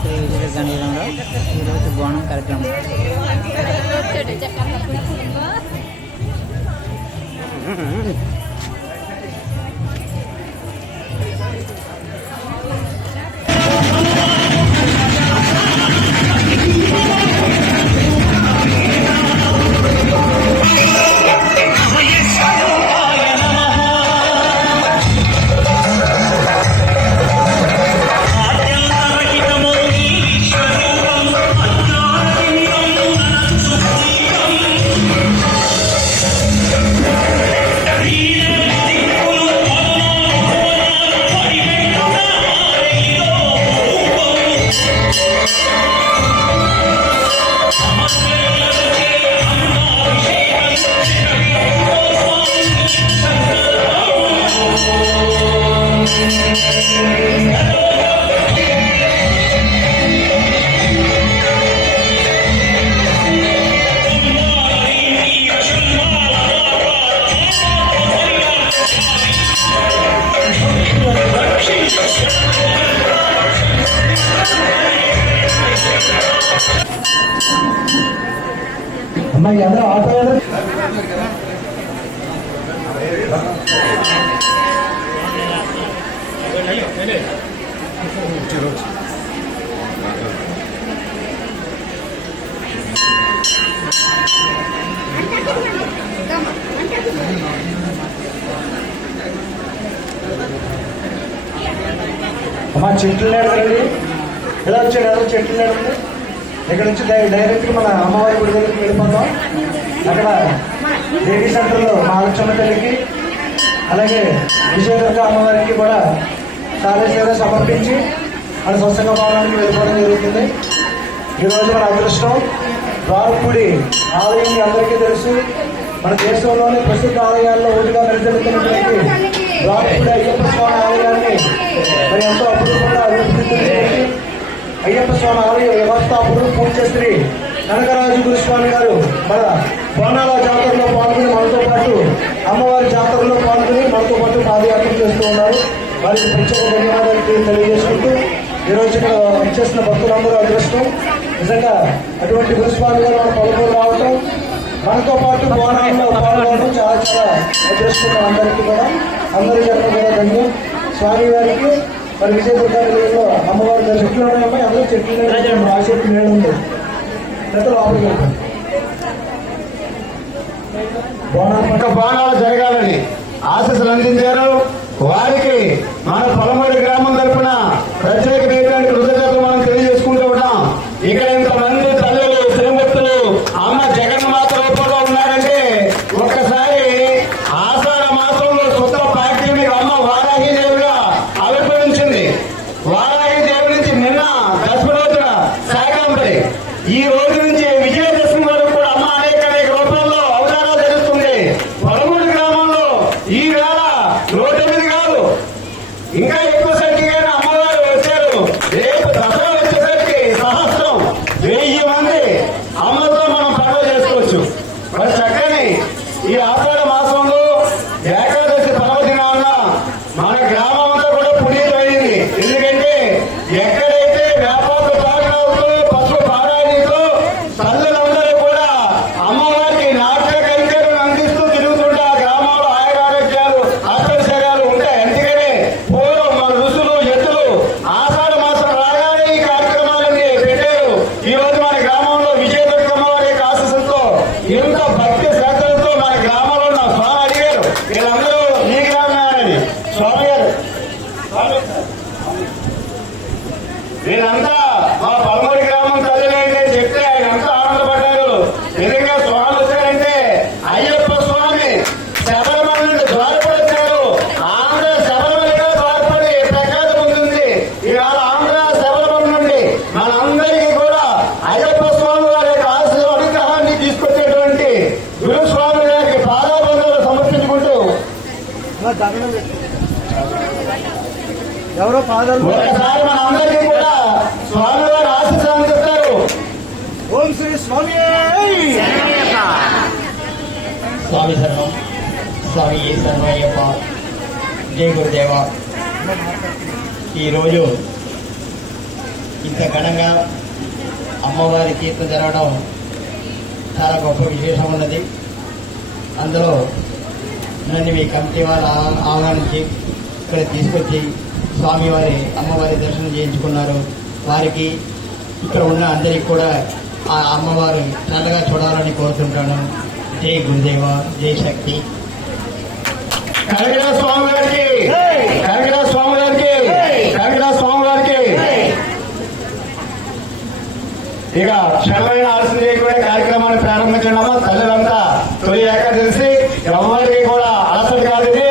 శ్రీ విజయ గణీరంలో ఈరోజు బోనం కార్యక్రమం. అమ్మాయి అందరూ ఆటో అమ్మా చెట్లు లేదండి ఎలా వచ్చాడు ఏదో చెట్లు లేదండి ఇక్కడ నుంచి డైరెక్ట్ మన అమ్మవారి గుడి దగ్గరికి వెళ్ళిపోతాం. అక్కడ దేవీ సెంటర్లో మహాలక్ష్మి తల్లికి అలాగే విజయదుర్గ అమ్మవారికి కూడా సారేసేవ సమర్పించి మన స్వచ్ఛంగ భవనానికి వెళ్ళిపోవడం జరుగుతుంది. ఈరోజు మన అదృష్టం ద్వారపుడి ఆలయం అందరికీ తెలుసు. మన దేశంలోని ప్రసిద్ధ ఆలయాల్లో ఒకటిగా నిలబెడుతున్నటువంటి ద్వారపుడి అయ్యప్ప స్వామి ఆలయాన్ని మరి ఎంతో అద్భుతంగా అభివృద్ధి అయ్యప్ప స్వామి ఆలయ వ్యవస్థాపకుడు పూజ్యశ్రీ కనకరాజు గురుస్వామి గారు మన బోనాల జాతరలో పాల్గొని మనతో పాటు అమ్మవారి జాతరలో పాల్గొని మనతో పాటు పాదయాత్ర చేస్తూ ఉన్నారు. వారికి ప్రత్యేక ధన్యవాదాలు తెలియజేసుకుంటూ ఈరోజు ఇక్కడ వచ్చేసిన భక్తులందరూ అదృష్టం. నిజంగా అటువంటి గురుస్వామి గారు మన పలువురు రావటం మనతో పాటు బోనాల్లో పాల్గొనడం చాలా చాలా అదృష్టం. అందరికీ కూడా అందరి జన్మ కూడా ధన్యం. స్వామి వారికి మరి విజయదుర్గ నిలయంలో అమ్మవారి చెట్లు ఉన్నాయమ్మా అందరూ చెట్లు ఆ చెట్లు నేడు ఉంది పెద్ద లోపలికి వెళ్తాం. బోనాలు జరగాలని ఆశీస్సులు అందించారు. వారికి మన పొలమూడి గ్రామం తరఫున ప్రత్యేకమైనటువంటి కృతజ్ఞతలు మనం తెలియజేసుకుంటూ ఉంటాం. ఇక్కడ ఇంతమంది తల్లులు శ్రీమూర్తులు అమ్మ జగన్మాత రూపంలో ఉన్నారంటే ఒక్కసారి ఆషాఢ మాసంలో శుద్ధ పాఠ్యమి అమ్మ వారాహి దేవుగా ఆవిర్భవించింది. వారాహి దేవి నుంచి నిన్న దశమి రోజున శాకంబరి, ఈ రోజు నుంచి విజయదశమి వరకు కూడా అమ్మ అనేక రూపంలో అవతారాలు జరుగుతుంది. పొలమూడి గ్రామంలో ఈ వేళ 108 కాదు ఇంకా ఎక్కువ సంఖ్యగా అమ్మవారు వచ్చారు. రేపు దసరా వచ్చేసరికి సహస్రం 1000 మంది అమ్మతో మనం పండుగ చేసుకోవచ్చు. మరి చక్కని ఈ ఆషాఢ మాసంలో ఏకాదశి పర్వదినాన మన గ్రామం అంతా కూడా పునీతమైంది. ఎందుకంటే ఎక్కడైతే వ్యాపార పాఠాలతో పశు పారాయణతో తల్లులందరూ కూడా అమ్మవారికి నాట్య కైంకర్యం అందిస్తూ తిరుగుతుంటే ఆ గ్రామంలో ఆయురారోగ్యాలు ఆశ్చర్యాలు ఉంటాయి. అందుకనే పూర్వం మన ఋషులు ఎత్తులు ఆషాఢ మాసం రాగానే ఈ కార్యక్రమాలన్నీ పెట్టారు. ఈ రోజు మన గ్రామంలో విజయదుర్గ అమ్మవారి యొక్క ఆశీస్సులతో ఎంత భక్తి శ్రద్ధలతో మన గ్రామంలో ఉన్న స్వామి అడిగారు వీళ్ళందరూ ఈ గ్రామేనని. స్వామి గారు వీళ్ళంతా మా పలమూరి గ్రామం తల్లిదండ్రులు చెప్తే ఆయన అంతా ఆనందపడ్డారు. నిజంగా స్వామి వచ్చారంటే అయ్యప్ప స్వామి శబరిమల నుండి ద్వారపడొచ్చారు. ఆంధ్ర శబరిమలగా ద్వారపడి ప్రఖ్యాతి పొందింది. ఇవాళ ఆంధ్ర శబరిమల నుండి మనందరికీ కూడా అయ్యప్ప స్వామి వారి యొక్క ఆశీస్సు అనుగ్రహాన్ని తీసుకొచ్చేటువంటి గురుస్వామి గారికి పాదాబంధాలు సమర్పించుకుంటూ ఎవరో పాదాలు ఒకసారి మన అందరికీ కూడా స్వామి వారి ఆశీస్సు అందిస్తారు. ఓం శ్రీ స్వామి స్వామి శరణం. స్వామి శరణయ్యప్ప. జై గురుదేవ. ఈరోజు ఇంత ఘనంగా అమ్మవారి కీర్తన జరగడం చాలా గొప్ప విశేషం ఉన్నది. అందులో నన్ను మీ కమిటీ వారు ఆహ్వానించి ఇక్కడ తీసుకొచ్చి స్వామివారి అమ్మవారి దర్శనం చేయించుకున్నారు. వారికి ఇక్కడ ఉన్న అందరికీ కూడా ఆ అమ్మవారు చల్లగా చూడాలని కోరుతుంటాను. జై గురుదేవ, జై శక్తి. కనకరాజ స్వామి గారికి, కనకరాజ స్వామి గారికి, కనకరాజ స్వామి గారికి. ఇక క్షణమైన ఆలస్యం చేయకుండా కార్యక్రమాన్ని ప్రారంభించడమా. తల్లులంతా తొలి ఏకాదశి అమ్మవారికి కూడా అలసట కాదు, ఇది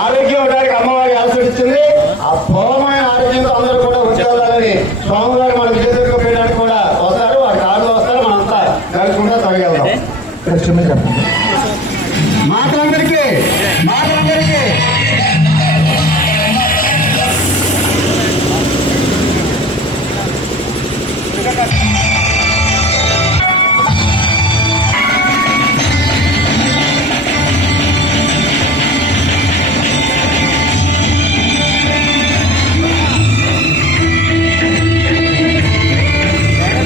ఆరోగ్యం ఉండడానికి అమ్మవారి అలసట ఇచ్చింది. ఆ పూర్వమైన ఆరోగ్యంతో అందరూ కూడా ఉద్యోగాలని స్వామివారు మన విజయదుర్గ పీఠానికి కూడా వస్తారు. వారి కార్లు వస్తారు, మనంతా కలుసుకుంటా తొలగెళ్దాం. మాటలందరికీ మాటలందరికీ